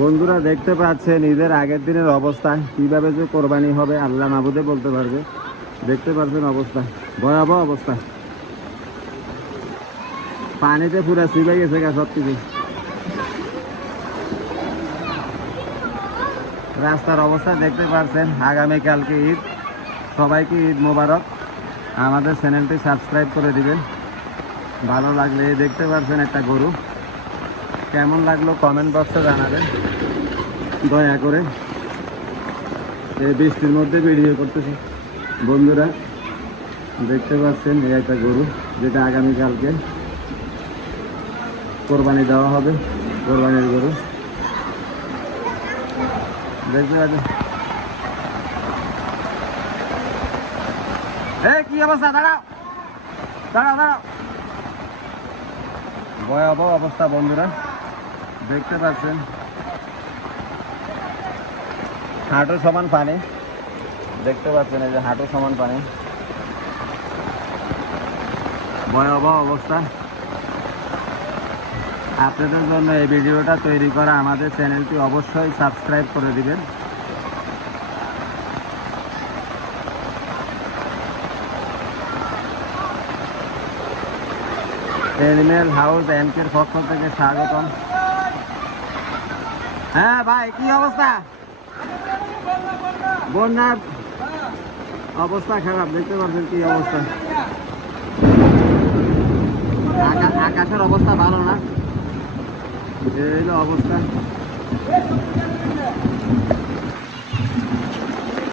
বন্ধুরা দেখতে পাচ্ছেন ঈদের আগের দিনের অবস্থা, কিভাবে যে কোরবানি হবে আল্লাহ মাহবুদে বলতে পারবে। দেখতে পাচ্ছেন অবস্থা, ভয়াবহ অবস্থা, পানিতে পুরা সিবে গেছে গা সব কিছু। রাস্তার অবস্থা দেখতে পাচ্ছেন। আগামীকালকে ঈদ, সবাইকে ঈদ মোবারক। আমাদের চ্যানেলটি সাবস্ক্রাইব করে দিবেন। ভালো লাগলে দেখতে পাচ্ছেন একটা গরু, কেমন লাগলো কমেন্ট বক্সে জানাবেন দয়া করে। এই বৃষ্টির মধ্যে ভিডিও করতেছি বন্ধুরা, দেখতে পাচ্ছেন এই একটা গরু, যেটা আগামীকালকে কোরবানি দেওয়া হবে, কোরবানির গরু দেখতে পাচ্ছেন। কি অবস্থা, দাঁড়াও দাঁড়াও দাঁড়াও। ভয়াবহ অবস্থা বন্ধুরা, দেখতে পাচ্ছেন হাঁটু সমান পানি। দেখতে পাচ্ছেন এই যে হাঁটু সমান পানি, ভয়াবহ অবস্থা। আপনাদের জন্য এই ভিডিওটা তৈরি করা, আমাদের চ্যানেলটি অবশ্যই সাবস্ক্রাইব করে দিবেন। এনিম্যাল হাউস এমকের পক্ষ থেকে স্বাগতম। হ্যাঁ ভাই, কি অবস্থা? বন্যার অবস্থা খারাপ, দেখতে পাচ্ছেন কি অবস্থা। আকাশের অবস্থা ভালো না, এই হলো অবস্থা।